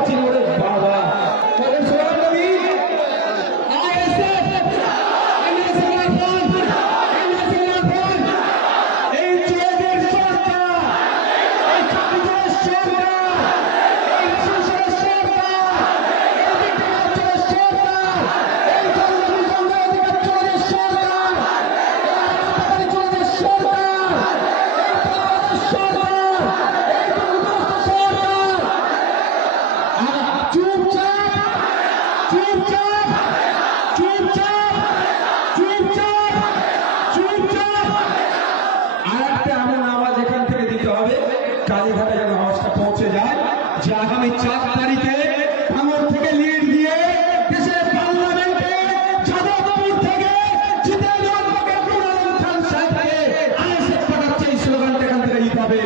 পাচ্ছি না ওরে বাবা কালীঘাটে যেন আওয়াজটা পৌঁছে যায়, যে আগামী চার তারিখে ভাঙর থেকে লিড দিয়ে দেশের পার্লামেন্টে যাদবপুর থেকে জিতেন্দ্র খান সাহেবকে আইএসএফ পাঠাচ্ছে এই স্লোগানটা এখান থেকে দিতে হবে।